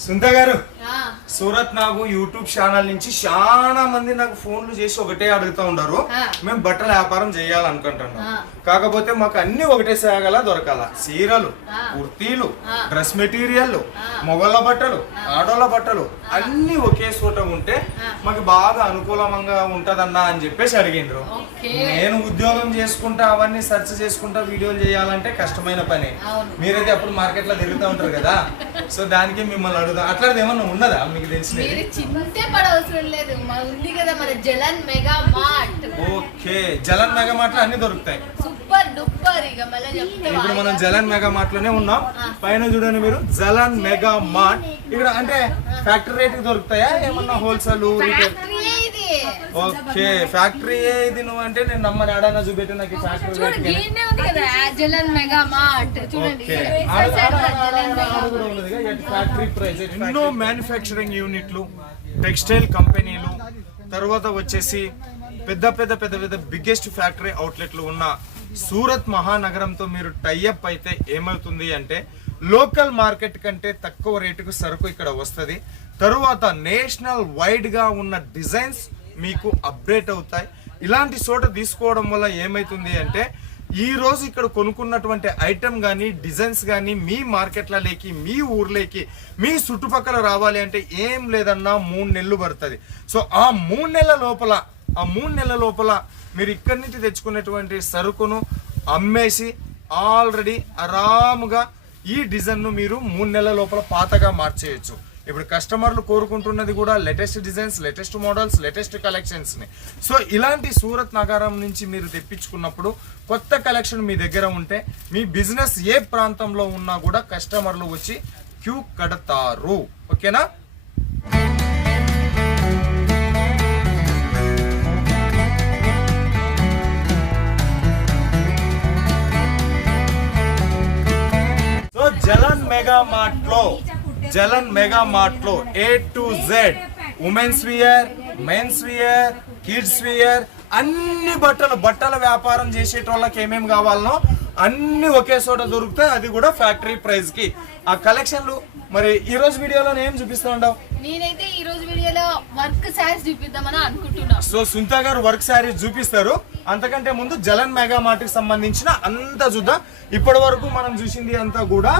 సుంద గారు సూరత్ నాకు YouTube channel నుంచి చాలా మంది నాకు ఫోన్లు చేసి ఒకటే అడుగుతా ఉన్నారు ఆ. మేము బట్టల వ్యాపారం చేయాలనుకుంటున్నాం. కాకపోతే మాకు అన్ని ఒకటే సాగల దొరకాల చీరలు. కుర్తీలు. Dress material. మొగళ్ళ బట్టలు ఆడోళ్ళ బట్టలు అన్ని ఒకే చోట ఉంటే. మాకు బాగా అనుకూలంగా ఉంటదన్నా అని చెప్పేసి అడిగిండ్రు నేను ఉద్యోగం చేసుకుంటా అవన్నీ సెర్చ్ చేసుకుంటా వీడియోలు చేయాలంటే కష్టమైన పని. మీరైతే అప్పుడు మార్కెట్లో తిరుగుతూ ఉంటారు కదా సో దానికి మిమ్మల్ని అడుగుదాం. అట్లాంటిది ఏమన్నా ఉన్నదా? మీకు తెలిసినది? మీరు చింతే పడవసరం లేదు. మా ఉంది కదా మన Jalan mega mart. Okay. Jalan mega మాటలు అన్ని దొరుకుతాయి. సూపర్ డూపర్ ఇక మళ్ళీ చెప్తే ఇప్పుడు మనం. జలన్ మెగా మార్ట్లోనే ఉన్నాం. పైన చూడండి మీరు. Jalan mega mart. ఇక్కడ అంటే ఫ్యాక్టరీ రేట్ దొరుకుతాయా? ఏమన్నా హోల్సేల్ రీటైల్? ఓకే ఫ్యాక్టరీ ఇది నువ్వు అంటే నేను నమ్మని. ఆడానా చూపెట్టి నాకు ఫ్యాక్టరీ చూడు రేట్ దీన్నే ఉంది కదా జలన్ మెగా మార్ట్. చూడండి. ఫ్యాక్టరీ ప్రైస్ ఎన్నో మ్యానుఫ్యాక్చరింగ్ యూనిట్లు టెక్స్టైల్ కంపెనీలు తర్వాత వచ్చేసి పెద్ద పెద్ద పెద్ద పెద్ద బిగ్గెస్ట్ ఫ్యాక్టరీ అవుట్లెట్లు ఉన్న సూరత్ మహానగరంతో మీరు టైఅప్ అయితే ఏమవుతుంది అంటే లోకల్ మార్కెట్ కంటే తక్కువ రేటుకు సరుకు ఇక్కడ వస్తుంది. తరువాత నేషనల్ వైడ్గా ఉన్న డిజైన్స్ మీకు అప్డేట్ అవుతాయి. ఇలాంటి చోట తీసుకోవడం వల్ల ఏమైతుంది అంటే ఈ రోజు ఇక్కడ కొనుక్కున్నటువంటి ఐటమ్ కానీ డిజైన్స్ కానీ మీ మార్కెట్లలోకి మీ ఊర్లోకి మీ చుట్టుపక్కల రావాలి అంటే ఏం లేదన్నా మూడు నెలలు పడుతుంది. సో ఆ మూడు నెలల లోపల ఆ మూడు నెలల లోపల మీరు ఇక్కడి నుంచి తెచ్చుకున్నటువంటి సరుకును అమ్మేసి ఆల్రెడీ ఆరాముగా ఈ డిజైన్ను మీరు మూడు నెలల లోపల పాతగా మార్చేయచ్చు. ఇప్పుడు కస్టమర్లు కోరుకుంటున్నది కూడా latest designs latest models latest కలెక్షన్స్ని so ఇలాంటి సూరత్ నగరం నుంచి మీరు తెప్పించుకున్నప్పుడు కొత్త కలెక్షన్ మీ దగ్గర ఉంటే మీ బిజినెస్ ఏ ప్రాంతంలో ఉన్నా కూడా కస్టమర్లు వచ్చి క్యూ కడతారు. ఓకేనా? సో జలన్ మెగా మార్ట్లో Jalan mega మార్ట్లో A to Z women's wear men's wear kids wear అన్ని బట్టలు బట్టల వ్యాపారం చేసేటోళ్ళకి ఏమేమి కావాలనో అన్ని ఒకే చోట దొరుకుతాయి. అది కూడా ఫ్యాక్టరీ ప్రైస్కి. ఆ కలెక్షన్లు మరి ఈ రోజు వీడియోలో ఏం చూపిస్తా ఉండవు నేనైతే ఈ రోజు వీడియోలో వర్క్ శారీస్ చూపిద్దామని అనుకుంటున్నా. సో సుంతా గారు వర్క్ శారీ చూపిస్తారు. అంతకంటే ముందు జలన్ మెగా మార్ట్కి సంబంధించిన అంతా చూద్దాం. ఇప్పటి వరకు మనం చూసింది అంతా కూడా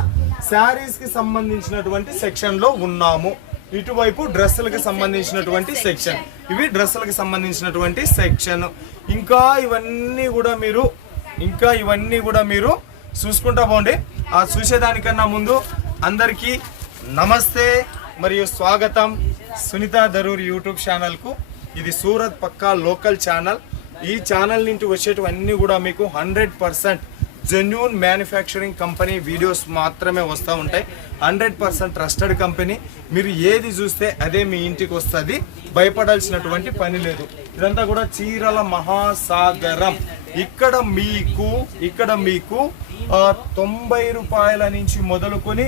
శారీస్కి సంబంధించినటువంటి సెక్షన్లో ఉన్నాము. ఇటువైపు డ్రెస్సులకి సంబంధించినటువంటి సెక్షన్. ఇవి డ్రెస్సులకి సంబంధించినటువంటి సెక్షన్. ఇంకా ఇవన్నీ కూడా మీరు ఇంకా ఇవన్నీ కూడా మీరు చూసుకుంటా పోండి. ఆ చూసేదానికన్నా ముందు అందరికీ నమస్తే మరియు స్వాగతం సునీత ధరూర్ యూట్యూబ్ ఛానల్కు. ఇది సూరత్ పక్కా లోకల్ ఛానల్. ఈ ఛానల్ నుంచి వచ్చేటివన్నీ కూడా మీకు hundred percent genuine manufacturing company videos మాత్రమే వస్తూ ఉంటాయి. Hundred percent trusted company. మీరు ఏది చూస్తే అదే మీ ఇంటికి వస్తుంది. భయపడాల్సినటువంటి పని లేదు. ఇదంతా కూడా చీరల మహాసాగరం. ఇక్కడ మీకు ఇక్కడ మీకు తొంభై రూపాయల నుంచి మొదలుకొని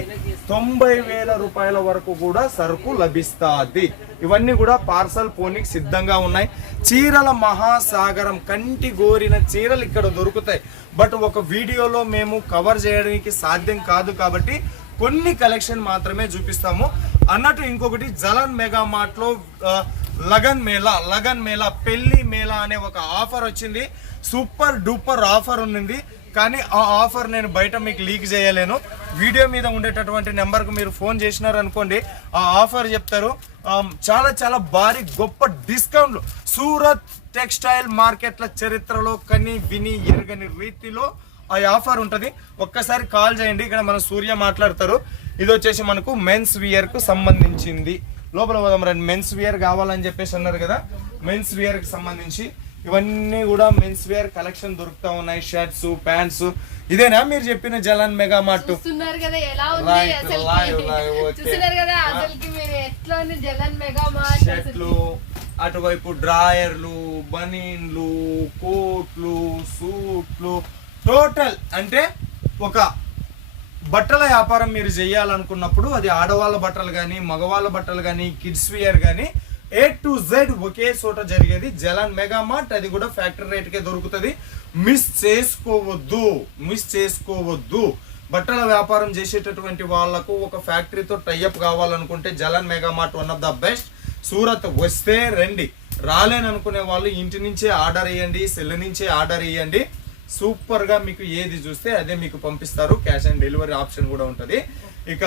తొంభై వేల రూపాయల వరకు కూడా సరుకు లభిస్తుంది. ఇవన్నీ కూడా పార్సల్ పోనీకి సిద్ధంగా ఉన్నాయి. చీరల మహాసాగరం కంటి గోరిన చీరలు ఇక్కడ దొరుకుతాయి. బట్ ఒక వీడియోలో మేము కవర్ చేయడానికి సాధ్యం కాదు కాబట్టి కొన్ని కలెక్షన్ మాత్రమే చూపిస్తాము. అన్నట్టు ఇంకొకటి జలన్ మెగా మార్ట్లో లగన్ మేళా లగన్ మేళా పెళ్ళి మేళా అనే ఒక ఆఫర్ వచ్చింది. సూపర్ డూపర్ ఆఫర్ ఉంది కానీ ఆ ఆఫర్ నేను బయట మీకు లీక్ చేయలేను. వీడియో మీద ఉండేటటువంటి నెంబర్కు మీరు ఫోన్ చేసినారనుకోండి ఆ ఆఫర్ చెప్తారు. చాలా చాలా భారీ గొప్ప డిస్కౌంట్లు. సూరత్ టెక్స్టైల్ మార్కెట్ల చరిత్రలో కని విని ఎరగని రీతిలో ఆ ఆఫర్ ఉంటుంది. ఒక్కసారి కాల్ చేయండి. ఇక్కడ మన సూర్య మాట్లాడతారు. ఇది వచ్చేసి మనకు మెన్స్ వియర్కు సంబంధించింది. లోపల పోదాం రండి. మెన్స్ వియర్ కావాలని చెప్పేసి అన్నారు కదా. మెన్స్ వియర్కి సంబంధించి ఇవన్నీ కూడా మెన్స్ వేర్ కలెక్షన్ దొరుకుతా ఉన్నాయి. Shirts pants. ఇదేనా మీరు చెప్పిన జలన్ మెగా మార్ట్? షర్ట్లు అటువైపు డ్రాయర్లు బనీన్లు కోట్లు సూట్లు టోటల్ అంటే ఒక బట్టల వ్యాపారం మీరు చేయాలనుకున్నప్పుడు అది ఆడవాళ్ళ బట్టలు కానీ మగవాళ్ళ బట్టలు కానీ కిడ్స్ వేర్ కానీ ఏ టు జెడ్ ఒకే చోట జరిగేది. జలన్ మెగా మార్ట్ అది కూడా ఫ్యాక్టరీ రేట్కే దొరుకుతుంది. మిస్ చేసుకోవద్దు. మిస్ చేసుకోవద్దు. బట్టల వ్యాపారం చేసేటటువంటి వాళ్ళకు ఒక ఫ్యాక్టరీతో టైఅప్ కావాలనుకుంటే Jalan mega mart one of the best Surat వస్తే రండి. రాలేననుకునే వాళ్ళు ఇంటి నుంచే ఆర్డర్ ఇవ్వండి సెల్ నుంచే ఆర్డర్ ఇవ్వండి సూపర్గా మీకు ఏది చూస్తే అదే మీకు పంపిస్తారు. క్యాష్ ఆన్ డెలివరీ ఆప్షన్ కూడా ఉంటది. ఇక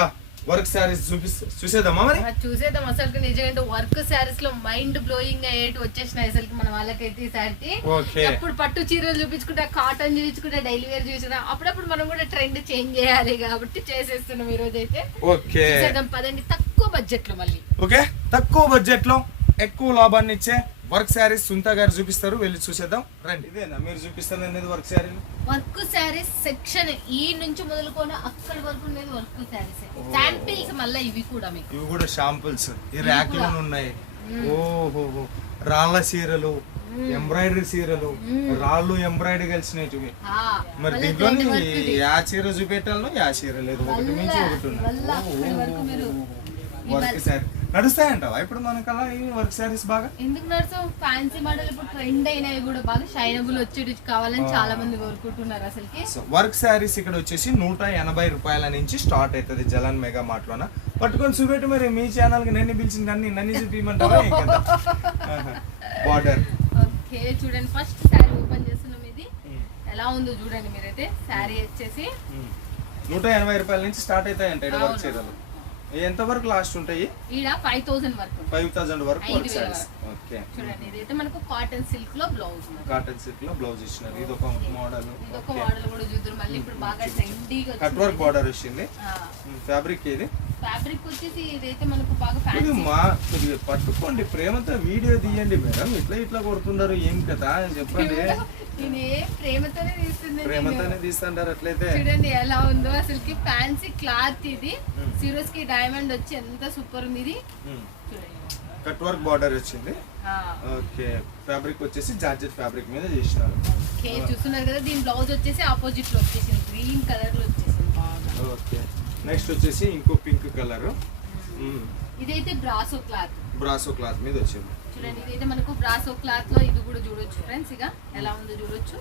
వర్క్ శారీస్ చూపి చూసేద్దామా మరి? చూసేద్దాం. అసలు నిజంగా వర్క్ శారీస్లో మైండ్ బ్లోయింగ్ అయ్యేటి వచ్చేసినాయి అసలు మన వాళ్ళకైతే ఓకే. అప్పుడు పట్టు చీరలు చూపించుకుంటా కాటన్ చూపించుకుంటా డైలీ వేర్ చూపించుకుంటా అప్పుడప్పుడు మనం కూడా ట్రెండ్ చేంజ్ చేయాలి కాబట్టి చేసేస్తున్నాం ఈ రోజు అయితే ఓకే పదండి. తక్కువ బడ్జెట్లో మళ్ళీ. ఓకే. తక్కువ బడ్జెట్లో ఎక్కువ లాభాన్ని ఇచ్చే వర్క్ శారీస్ సుంతా గారు చూపిస్తారు వెళ్ళి చూసేద్దాం. రండి. ఇదేనా? మీరు చూపిస్తారు అనేది వర్క్ శారీలు వర్క్ శారీస్ సెక్షన్ ఈ నుంచి మొదలుకొని అక్కడి వరకు ఉండేది వర్క్ శారీస్. శాంపిల్స్ మళ్ళీ ఇవి కూడా మీకు. ఇవి కూడా షాంపుల్స్ ఈ ర్యాక్లో ఉన్నాయి. ఓహో. రాళ్ళ చీరలు ఎంబ్రాయిడరీ చీరలు రాళ్ళు ఎంబ్రాయిడరీ కలిసినవి ఆ, మరి దీంట్లో. యా చీర చూపెట్టాలను యా చీర లేదు. ఒకటి మించి ఒకటి వర్క్ శారీ. నడుస్తాయంటావా? ఇప్పుడు మనకల్లా ఈ వర్క్ శారీస్ బాగా? ఎందుకు నడుస్తాం ఫ్యాన్సీ మోడల్ ఇప్పుడు ట్రెండ్ అయినవి కూడా బాగా షైనబుల్ వచ్చేటి కావాలని చాలా మంది కోరుకుంటున్నారు అసలుకి. సో వర్క్ శారీస్ ఇక్కడ వచ్చేసి నూట ఎనభై రూపాయల నుంచి స్టార్ట్ అవుతుంది జలన్ మెగా మార్ట్లోన పట్టుకొని చూపెట్టు మరి మీ ఛానల్కి నన్ను పిలిచింది నన్ను నన్ను చూపించమంటావా బార్డర్ ఓకే చూడండి. ఫస్ట్ శారీ ఓపెన్ చేస్తున్నాం ఇది. ఎలా ఉందో చూడండి మీరైతే. శారీ వచ్చేసి నూట ఎనభై రూపాయల నుంచి స్టార్ట్ అవుతాయంట వర్క్. చీరలు ఎంత వరకు లాస్ట్ ఉంటాయి? ఈడ ఫైవ్ థౌసండ్ వరకు ఫైవ్ థౌసండ్ వరకు ఓకే. చూడండి ఇదైతే మనకు కాటన్ సిల్క్లో బ్లౌజ్ ఉంది కాటన్ సిల్క్లో బ్లౌజ్ ఇచ్చినారు. ఇది ఒక మోడల్ ఇదొక మోడల్ కూడా చూద్దరు. మళ్ళీ ఇప్పుడు బాగా ట్రెండీగా కట్ వర్క్ బార్డర్ వచ్చింది. ఫ్యాబ్రిక్ ఇది ఫ్యాబ్రిక్ వచ్చేసి ఇదైతే మనకు బాగా ఫ్యాన్సీ పట్టుకోండి ప్రేమతో వీడియో తీయండి మేడం. ఇట్లా ఇట్లా కొడుతున్నారు ఏం కదా అని చెప్పండి? నేను ఏ ప్రేమతోనే తీస్తుంది ప్రేమతోనే తీస్తుంటారు అట్లయితే. చూడండి ఎలా ఉందో అసలుకి ఫ్యాన్సీ క్లాత్ ఇది. సిరోస్కి డైమండ్ వచ్చి ఎంత సూపర్ ఉంది ఇది. చూడండి. కట్ వర్క్ బార్డర్ వచ్చింది. ఓకే ఫ్యాబ్రిక్ వచ్చేసి జార్జెట్ ఫ్యాబ్రిక్ మీద చేసినారు. ఓకే చూస్తున్నారు కదా దీని బ్లౌజ్ వచ్చేసి ఆపోజిట్లో వచ్చేసింది. గ్రీన్ కలర్లో వచ్చేసింది బాగా. ఓకే. నెక్స్ట్ వచ్చేసి ఇంకో పింక్ కలర్. ఇదైతే బ్రాసో క్లాత్. బ్రాసో క్లాత్ మీద వచ్చింది. చూడండి ఇదైతే మనకు బ్రాసో క్లాత్లో ఇది కూడా చూడొచ్చు ఫ్రెండ్స్. ఇక ఎలా ఉందో చూడొచ్చు.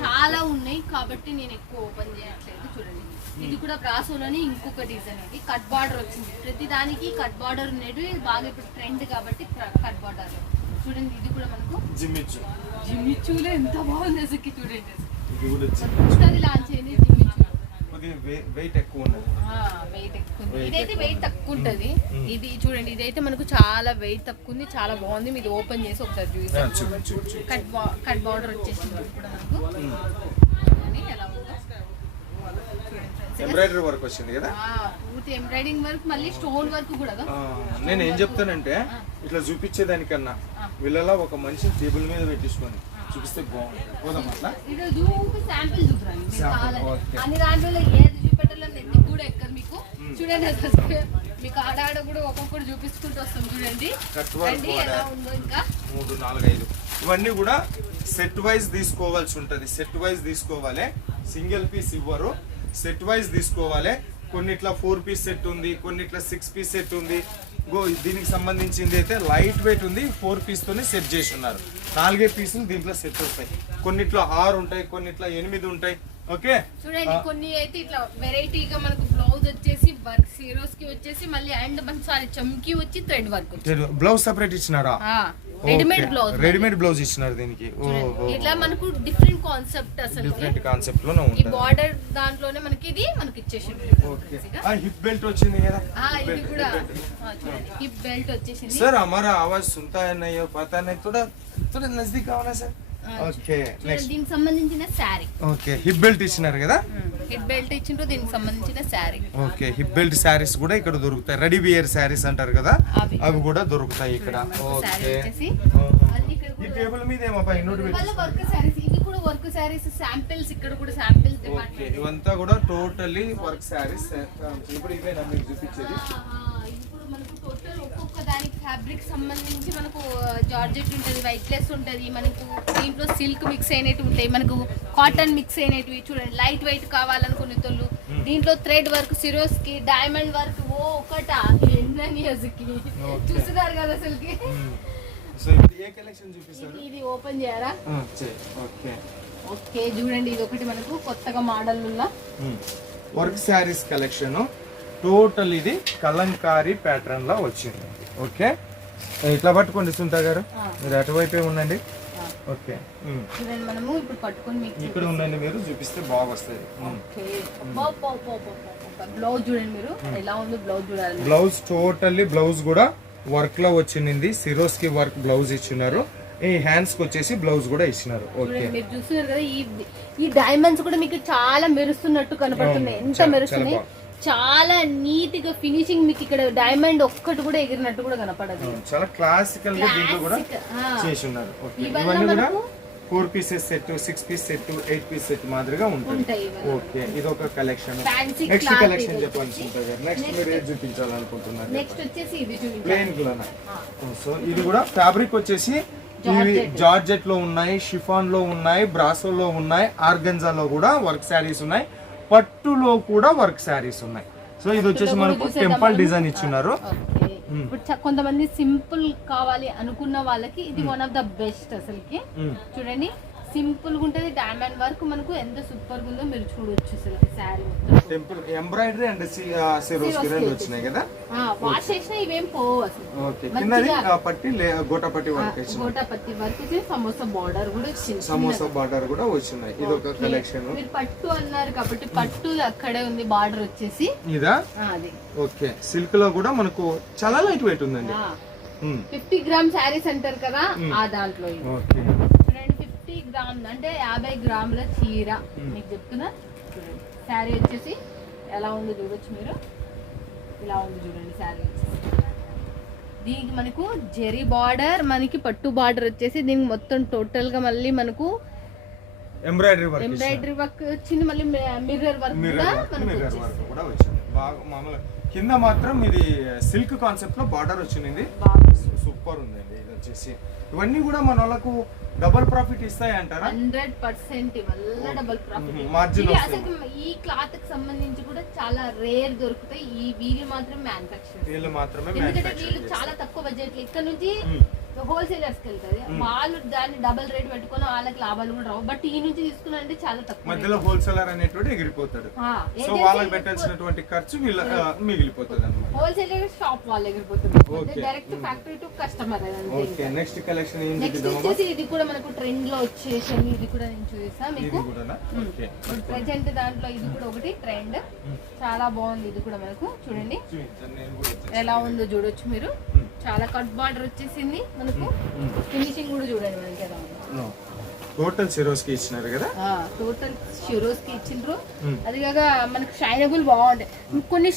చాలా ఉన్నాయి కాబట్టి నేను ఎక్కువ ఓపెన్ చేయట్లేదు చూడండి. ఇది కూడా బ్రాసోలోని ఇంకొక డిజైన్ ఇది కట్ బార్డర్ వచ్చింది. ప్రతి దానికి కట్ బార్డర్ ఉండేది బాగా ఇప్పుడు ట్రెండ్ కాబట్టి కట్ బార్డర్. చూడండి ఇది కూడా మనకు జిమ్మిచ్చు. జిమ్మిచూలో ఎంత బాగుంది అసలు చూడండి. లాంచ్ అయింది జిమ్మిచూ వెయిట్ ఎక్కువ ఉన్నది. వెయిట్ ఎక్కువ ఇదైతే. వెయిట్ తక్కువ ఉంటది. ఇది చూడండి ఇదైతే మనకు చాలా వెయిట్ తక్కువ ఉంది. చాలా బాగుంది. మీరు ఓపెన్ చేసి ఒకసారి చూడు కట్ కట్ బార్డర్ వచ్చేసింది friends. ఎంబ్రాయిడరీ వర్క్ వచ్చింది కదా? పూర్తి ఎంబ్రాయిడింగ్ వర్క్ మళ్ళీ స్టోన్ వర్క్ కూడా నేను ఏం చెప్తానంటే ఇట్లా చూపించేదానికన్నా వీళ్ళలా ఒక మనిషి టేబుల్ మీద పెట్టించుకొని చూపిస్తే బాగుంటుంది. పోదాం అట్లా? ఇది చూపి శాంపిల్ చూపురండి మీరు Sample, కావాలంటే. okay. అన్ని దాంట్లో ఏది చూపెట్టాలని ఎందుకు కూడా ఎక్కదు మీకు. చూడండి అసలు మీకు ఆడాడ కూడా ఒక్కొక్కటి చూపించుకుంటూ వస్తాం చూడండి. కట్ వర్క్ రండి ఎలా బార్డర్ ఉందో ఇంకా. మూడు నాలుగు ఐదు. ఇవన్నీ కూడా సెట్ వైజ్ తీసుకోవాల్సి ఉంటుంది. సెట్ వైజ్ తీసుకోవాలి. సింగిల్ పీస్ ఇవ్వరు. సెట్ వైజ్ తీసుకోవాలి. కొన్నిట్లా ఫోర్ పీస్ సెట్ ఉంది కొన్నిట్లా సిక్స్ పీస్ సెట్ ఉంది. గో దీనికి సంబంధించింది అయితే లైట్ వెయిట్ ఉంది ఫోర్ పీస్ తోనే సెట్ చేసి ఉన్నారు. నాలుగే పీసులు దీంట్లో సెట్ వస్తాయి. కొన్నిట్లో ఆరు ఉంటాయి కొన్నిట్లో ఎనిమిది ఉంటాయి. ఓకే? చూడండి కొన్ని అయితే ఇట్లా వెరైటీగా మనకు బ్లౌజ్ వచ్చేసి వర్క్ హీరోస్కి వచ్చేసి మళ్ళీ అండ్ మన సారీ చమ్కి వచ్చి థ్రెడ్ వర్క్ బ్లౌజ్ సపరేట్ ఇచ్చినారా? రెడీమేడ్ బ్లౌజ్ రెడీమేడ్ బ్లౌజ్ ఇచ్చినారు దీనికి ఓహో ఇట్లా మనకు డిఫరెంట్ కాన్సెప్ట్ అసలు డిఫరెంట్ కాన్సెప్ట్ లోనే ఈ ఉంటుంది బార్డర్ దాంట్లోనే మనకి ఇది మనకి ఇచ్చేసి ఓకే హిప్ బెల్ట్ వచ్చింది కదా ఇది కూడా ఆ, చూడండి హిప్ బెల్ట్ వచ్చేసింది सर हमारा आवाज सुनता है नहीं हो पता नहीं थोड़ा थोड़ा नजदीक आओ ना सर ఆ, ఓకే నెక్స్ట్ దీనికి సంబంధించిన శారీ. ఓకే హిప్ బెల్ట్ ఇచ్చినారు కదా? హిప్ బెల్ట్ ఇచ్చిండ్రు దీనికి సంబంధించిన sari. Okay hip belt saris కూడా ఇక్కడ దొరుకుతాయి. రెడీ వేర్ శారీస్ అంటారు కదా? అవి. కూడా దొరుకుతాయి ఇక్కడ. ఓకే. ఈ టేబుల్ మీద ఏమబ్బా ఇన్నోటి వాళ్ళ వర్క్ శారీస్ ఇది కూడా వర్క్ శారీస్ శాంపిల్స్ ఇక్కడ కూడా శాంపిల్స్ ఇవంతా కూడా టోటల్లీ వర్క్ శారీస్. ఇప్పుడు ఇవేనా మీకు చూపించేది ఇప్పుడు మనకు టోటల్ ఒక్కొక్క దానికి ఫ్యాబ్రిక్ సంబంధించి మనకు జార్జెట్ ఉంటుంది వైట్లెస్ ఉంటుంది మనకు దీంట్లో సిల్క్ మిక్స్ అయినట్టు ఉంటాయి మనకు కాటన్ మిక్స్ అయినవి చూడండి. లైట్ వెయిట్ కావాలనుకునే తోళ్ళు. దీంట్లో thread work Swarovski diamond work ఓ ఒకట ఎన్ని చూస్తున్నారు కదా అసలుకి. కలెక్షన్ చూపిస్తారు? ఇది ఓపెన్ చేయరా? ఓకే. ఓకే చూడండి ఇది ఒకటి మనకు కొత్తగా మోడల్ ఉన్న వర్క్ శారీస్ కలెక్షన్ టోటల్ ఇది కలంకారీ ప్యాటర్న్లో వచ్చింది. ఓకే. ఇట్లా పట్టుకోండి సుంతా గారు. మీరు అటువైపే ఉండండి. ఓకే. మనము ఇప్పుడు పట్టుకొని మీకు ఇక్కడ ఉండండి మీరు చూపిస్తే బాగా వస్తుంది ఓకే. బ్లౌజ్ చూడండి మీరు. ఎలా ఉందో బ్లౌజ్ చూడాలి. బ్లౌజ్ టోటల్లీ బ్లౌజ్ కూడా వర్క్లో వచ్చింది. సిరోస్కి వర్క్ బ్లౌజ్ ఇచ్చినారు. ఈ హ్యాండ్స్కి వచ్చేసి బ్లౌజ్ కూడా ఇచ్చినారు. ఓకే. మీరు చూస్తున్నారు కదా ఈ ఈ డైమండ్స్ కూడా మీకు చాలా మెరుస్తున్నట్టు కనపడుతున్నాయి. ఎంత మెరుస్తున్నాయి. చాలా నీట్గా ఫినిషింగ్ మీకు ఇక్కడ డైమండ్ ఒక్కటి కూడా ఎగిరినట్టు కూడా కనపడదు. చాలా క్లాసికల్గా దీంట్లో కూడా. చేసి ఉన్నారు. ఓకే ఇవన్నీ కూడా four pieces set six piece set eight piece set మాదిరిగా ఉంటుంది. ఓకే ఇది ఒక కలెక్షన్ నెక్స్ట్ కలెక్షన్ చెప్పాల్సి. ఉంటుంది నెక్స్ట్ మీరు ఏది చూపించాలనుకుంటున్నారు నెక్స్ట్ వచ్చేసి ఇది క్లోనా సో ఇది కూడా ఫ్యాబ్రిక్ వచ్చేసి ఇవి. జార్జెట్లో ఉన్నాయి షిఫాన్లో ఉన్నాయి బ్రాసో లో ఉన్నాయి ఆర్గన్జా లో కూడా వర్క్ శారీస్ ఉన్నాయి. పట్టులో కూడా వర్క్ శారీస్ ఉన్నాయి. సో ఇది వచ్చేసి మనకు టెంపుల్ డిజైన్ ఇచ్చున్నారు. ఇప్పుడు చ- కొంతమంది సింపుల్ కావాలి అనుకున్న వాళ్ళకి ఇది వన్ ఆఫ్ ద బెస్ట్ అసలుకి. మ్మ్. చూడండి. సింపుల్గా ఉంటది. డైమండ్ వర్క్ మనకు ఎంత సూపర్గా ఉందో మీరు చూడొచ్చు అసలు శారీ మొత్తం. టెంపుల్ ఎంబ్రాయిడరీ అండ్ సిరోస్కి రెండు వచ్చినాయి కదా? వాష్ చేసినా ఇవేం పోవు అసలు. ఓకే పట్టి గోటా పట్టి వర్క్ గోటా పత్తి వర్క్ వచ్చి సమోసా బార్డర్ కూడా వచ్చింది. సమోసా బార్డర్ కూడా వచ్చినాయి. ఇది ఒక కలెక్షన్ మీరు పట్టు అన్నారు కాబట్టి పట్టు అక్కడే ఉంది బార్డర్ వచ్చేసి. ఇదా? అది. ఓకే సిల్క్లో కూడా మనకు చాలా లైట్ వెయిట్ ఉందండి. ఫిఫ్టీ గ్రామ్ శారీస్ అంటారు కదా ఆ దాంట్లో. ఓకే ఫిఫ్టీ గ్రామ్ అంటే యాభై గ్రాముల చీర. మీకు చెప్తున్నా. చూడండి శారీ వచ్చేసి ఎలా ఉందో చూడొచ్చు మీరు. ఇలా ఉంది చూడండి శారీ వచ్చేసి. దీనికి మనకు జెరీ బార్డర్ మనకి పట్టు బార్డర్ వచ్చేసి దీనికి మొత్తం టోటల్గా మళ్ళీ మనకు ఎంబ్రాయిడరీ వర్క్ ఎంబ్రాయిడరీ వర్క్ వచ్చింది. మళ్ళీ మిర్రర్ వర్క్ కూడా మనకు బాగా మామూలు కింద మాత్రం ఇది సిల్క్ కాన్సెప్ట్లో బార్డర్ వచ్చింది బాగా సూపర్ ఉందండి ఇది వచ్చేసి. ఇవన్నీ కూడా మన వాళ్ళకు డబల్ ప్రాఫిట్ ఇస్తాయి అంటారా హండ్రెడ్ పర్సెంట్ వల్ల డబల్ ప్రాఫిట్. అసలు ఈ క్లాత్కి సంబంధించి కూడా చాలా రేర్ దొరుకుతాయి. ఈ వీళ్ళు మాత్రం మ్యానుఫాక్చర్ వీళ్ళు మాత్రమే ఎందుకంటే వీళ్ళు. చాలా తక్కువ బడ్జెట్ ఇక్కడ నుంచి. హోల్సేలర్స్కి వెళ్తారు. వాళ్ళు దాన్ని డబల్ రేట్ పెట్టుకొని వాళ్ళకి లాభాలు కూడా రావు. బట్ ఈ నుంచి తీసుకున్నారంటే చాలా తక్కువ మధ్యలో హోల్సేలర్ అనేటువంటి ఎగిరిపోతాడు. సో వాళ్ళకి పెట్టాల్సినటువంటి ఖర్చు వీళ్ళ హోల్సేలర్ షాప్ వాళ్ళు Okay. Direct factory to customer okay. Next collection ఏం నెక్స్ట్ చూపిద్దామా వచ్చేసి ఇది కూడా మనకు ట్రెండ్లో వచ్చేసింది. ఇది కూడా నేను చూపిస్తా మీకు. ఓకే. ప్రజెంట్ దాంట్లో ఇది కూడా ఒకటి ట్రెండ్ చాలా బాగుంది ఇది కూడా మనకు. చూడండి. ఎలా ఉందో చూడొచ్చు మీరు. చాలా కట్ బార్డర్ వచ్చేసింది మనకు. ఫినిషింగ్ కూడా చూడండి మనకి ఎలా ఉందో. టోటల్ సిరోస్కి ఇచ్చినారు కదా? టోటల్ షిరోస్కి ఇచ్చిండ్రు. అది కాక మనకు షైనబుల్ బాగుంటాయి కొన్ని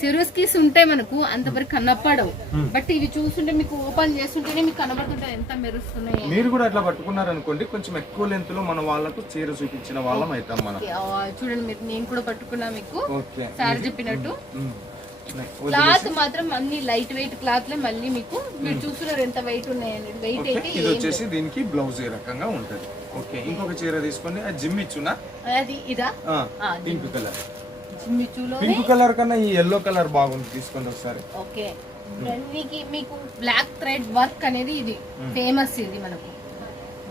సిరోస్ కీస్ ఉంటాయి మనకు అంతవరకు కనపడవు. బట్ ఇవి చూస్తుంటే మీకు ఓపెన్ చేస్తుంటేనే మీకు కనబడుతుంటాయి ఎంత మెరుస్తున్నాయి. మీరు కూడా అట్లా పట్టుకున్నారు అనుకోండి కొంచెం ఎక్కువ లెంత్లో మన వాళ్ళకు చీర చూపించిన వాళ్ళం అవుతాం మనం. చూడండి మీరు నేను కూడా పట్టుకున్నా మీకు. సార్ చెప్పినట్టు. క్లాత్ మాత్రం అన్ని లైట్ వెయిట్ క్లాత్ లే మళ్ళీ మీకు. మీరు చూస్తున్నారు ఎంత వెయిట్ ఉన్నాయని వెయిట్ అయితే ఇది ఏం వచ్చేసి దీనికి బ్లౌజ్ ఈ రకంగా ఉంటది. ఓకే ఇంకొక చీర తీసుకోండి అది జిమ్ ఇచ్చునా. అది ఇదా? ఆ, పింక్ కలర్. జిమ్మిచూలోనే పింక్ కలర్ కన్నా ఈ ఎల్లో కలర్ బాగుంది తీసుకోండి ఒకసారి. ఓకే. దీనికి మీకు బ్లాక్ థ్రెడ్ వర్క్ అనేది ఇది. ఫేమస్ ఇది మనకు.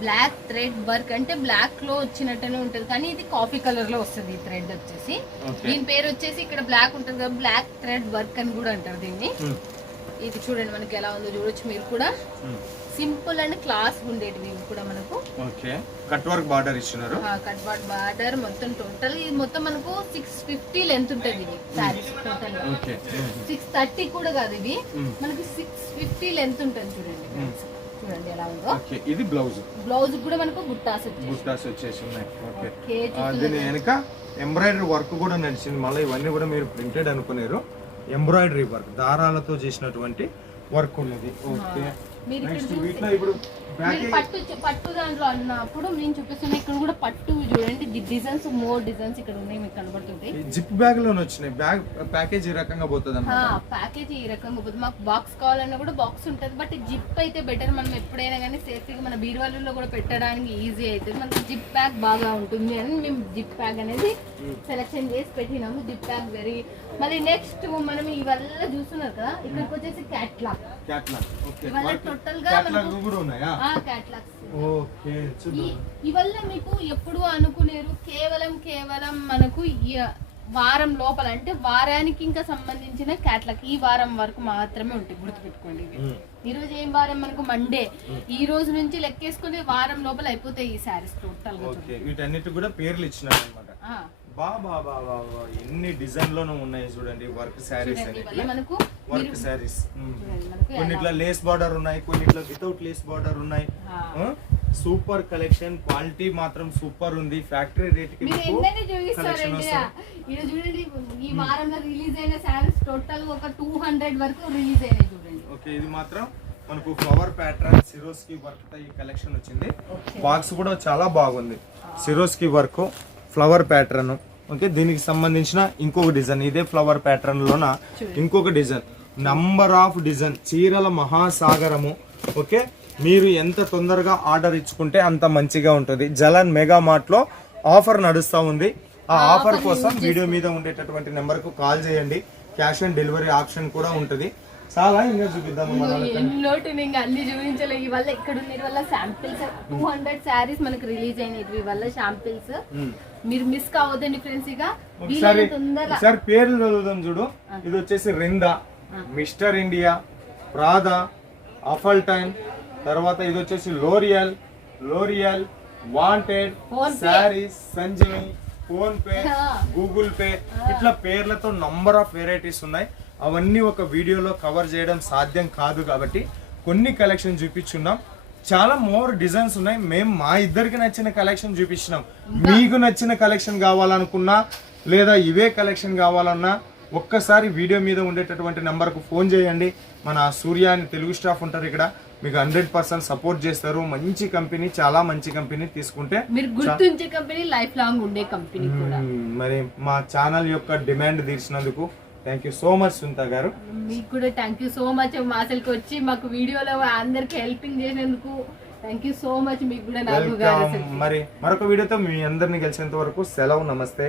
బ్లాక్ థ్రెడ్ వర్క్ అంటే బ్లాక్లో వచ్చినట్టునే ఉంటది కానీ ఇది కాఫీ కలర్లో వస్తుంది ఈ థ్రెడ్ వచ్చేసి. దీని పేరు వచ్చేసి ఇక్కడ బ్లాక్ ఉంటుంది కదా బ్లాక్ థ్రెడ్ వర్క్ అని కూడా అంటారు దీన్ని. ఉమ్, ఇది చూడండి మనకి ఎలా ఉందో చూడొచ్చు మీరు కూడా. సింపుల్ అండ్ క్లాస్ ఉండేటివి ఇవి కూడా మనకు. ఓకే. కట్ వర్క్ బార్డర్ ఇచ్చినారు? కట్ బార్డ్ బార్డర్ మొత్తం టోటల్ ఇది మొత్తం మనకు సిక్స్ ఫిఫ్టీ లెంత్ ఉంటుంది ఇది టోటల్ సిక్స్ థర్టీ కూడా కాదు ఇవి మ్మ్. మనకి సిక్స్ ఫిఫ్టీ లెంత్ ఉంటుంది చూడండి. చూడండి ఎలా ఉందో. ఓకే. ఇది బ్లౌజ్ బ్లౌజ్ కూడా మనకు బుట్టాస్ వచ్చేసి. బుట్టాస్ వచ్చేసి ఉన్నాయి. ఓకే. దీని వెనుక ఎంబ్రాయిడరీ వర్క్ కూడా నడిచింది మళ్ళీ ఇవన్నీ కూడా మీరు ప్రింటెడ్ అనుకున్నారు ఎంబ్రాయిడరీ వర్క్ దారాలతో చేసినటువంటి వర్క్ ఉన్నది. ఓకే. మీరు ఇప్పుడు పట్టు పట్టు దాంట్లో అన్నప్పుడు నేను చూపిస్తున్నా ఇక్కడ కూడా పట్టు చూడండి. డిజైన్స్ మోర్ డిజైన్స్ ఇక్కడ ఉన్నాయి మీకు కనబడుతుంటాయి. జిప్ బ్యాగ్లోనే వచ్చినాయి. బ్యాగ్ ప్యాకేజ్ ఈ రకంగా పోతుంది ప్యాకేజ్ ఈ రకంగా పోతుంది. మాకు బాక్స్ కావాలన్నా కూడా బాక్స్ ఉంటుంది. బట్ జిప్ అయితే బెటర్ మనం ఎప్పుడైనా కానీ సేఫ్టీగా మన బీరువాళ్ళలో కూడా పెట్టడానికి ఈజీ అవుతుంది. మనకి జిప్ ప్యాక్ బాగా ఉంటుంది అని మేము జిప్ ప్యాక్ అనేది సెలెక్షన్ చేసి పెట్టినాము. జిప్ ప్యాక్ వెరీ మళ్ళీ నెక్స్ట్ మనం ఇవల్ల చూస్తున్నారు కదా? ఇక్కడికి వచ్చేసి క్యాట్లాగ్ క్యాట్లాగ్ టోటల్గా క్యాట్లాగ్ మనకు కూడా ఉన్నాయా? క్యాట్లాగ్స్ ఓకే ఇవల్ల మీకు ఎప్పుడు అనుకునేరు? కేవలం కేవలం మనకు వారం లోపల అంటే వారానికి ఇంకా సంబంధించిన క్యాట్లాగ్ ఈ వారం వరకు మాత్రమే ఉంటాయి గుర్తుపెట్టుకోండి. ఈ రోజు ఏం వారం మనకు? మండే ఈ రోజు నుంచి లెక్కేసుకుని వారం లోపల అయిపోతాయి ఈ శారీస్ టోటల్గా వీటన్నిటి కూడా పేర్లు ఇచ్చినారు అనమాట ఆ, బా బా బా బా బా. ఎన్ని డిజైన్ లోనూ ఉన్నాయి చూడండి వర్క్ శారీస్ మనకు వర్క్ శారీస్ కొన్నిట్లో లేస్ బార్డర్ ఉన్నాయి కొన్నిట్లో వితౌట్ లేస్ బార్డర్ ఉన్నాయి. సూపర్ కలెక్షన్ క్వాలిటీ మాత్రం సూపర్ ఉంది. ఫ్యాక్టరీ రేట్కి కలెక్షన్ ఇది చూడండి ఈ వారంలో రిలీజ్ అయిన శారీస్ టోటల్ ఒక టూ హండ్రెడ్ వరకు రిలీజ్ అయినాయి చూడండి. ఓకే ఇది మాత్రం మనకు ఫ్లవర్ ప్యాటర్న్ సిరోస్కి వర్క్తో ఈ కలెక్షన్ వచ్చింది. బాక్స్ కూడా చాలా బాగుంది. Swarovski work flower pattern okay దీనికి సంబంధించిన ఇంకొక డిజైన్. ఇదే ఫ్లవర్ ప్యాటర్న్ లోన ఇంకొక డిజైన్. నంబర్ ఆఫ్ డిజైన్ చీరల మహాసాగరము ఓకే? మీరు ఎంత తొందరగా ఆర్డర్ ఇచ్చుకుంటే అంత మంచిగా ఉంటుంది. జలన్ మెగా మార్ట్లో ఆఫర్ నడుస్తా ఉంది. ఆ ఆఫర్ కోసం వీడియో మీద ఉండేటటువంటి నెంబర్కు కాల్ చేయండి. క్యాష్ ఆన్ డెలివరీ ఆప్షన్ కూడా ఉంటుంది. చాలా ఇంకా చూపిద్దాము నేను అన్ని చూపించలేదు ఇక్కడ ఉన్న వల్ల శాంపిల్స్ టూ హండ్రెడ్ శారీస్ మనకు రిలీజ్ అయినవి వల్ల శాంపిల్స్ మ్మ్. మీరు మిస్ కావద్దండి ఫ్రెండ్స్ ఇక ఒకసారి పేర్లు చదువుదాం చూడు. ఇది వచ్చేసి రిందా మిస్టర్ ఇండియా ప్రాదా అఫల్ టైమ్ తర్వాత ఇది వచ్చేసి L'Oreal L'Oreal wanted. Saris Sanjeevi PhonePe. Google Pay. ఇట్లా పేర్లతో నంబర్ ఆఫ్ వెరైటీస్ ఉన్నాయి. అవన్నీ ఒక వీడియోలో కవర్ చేయడం సాధ్యం కాదు కాబట్టి కొన్ని కలెక్షన్ చూపించున్నాం. చాలా మోర్ డిజైన్స్ ఉన్నాయి. మేము మా ఇద్దరికి నచ్చిన కలెక్షన్ చూపించినాం. మీకు నచ్చిన కలెక్షన్ కావాలనుకున్నా లేదా ఇవే కలెక్షన్ కావాలన్నా ఒక్కసారి వీడియో మీద ఉండేటటువంటి నెంబర్కు ఫోన్ చేయండి. మన సూర్య అని తెలుగు స్టాఫ్ ఉంటారు ఇక్కడ. మీకు హండ్రెడ్ పర్సెంట్ సపోర్ట్ చేస్తారు. మంచి కంపెనీ చాలా మంచి కంపెనీ తీసుకుంటే మీరు గుర్తుంచే కంపెనీ లైఫ్ లాంగ్ ఉండే కంపెనీ. మరి మా ఛానల్ యొక్క డిమాండ్ తీర్చినందుకు థ్యాంక్ యూ సో మచ్ సుంత గారు. మీకు కూడా థ్యాంక్ యూ సో మచ్ మా అసలుకి వచ్చి మాకు వీడియోలో అందరికి హెల్పింగ్ చేసినందుకు థ్యాంక్ యూ సో మచ్ మీకు కూడా నాకు మరి మరొక వీడియోతో మీ అందరిని గెలిచేంత వరకు సెలవు నమస్తే.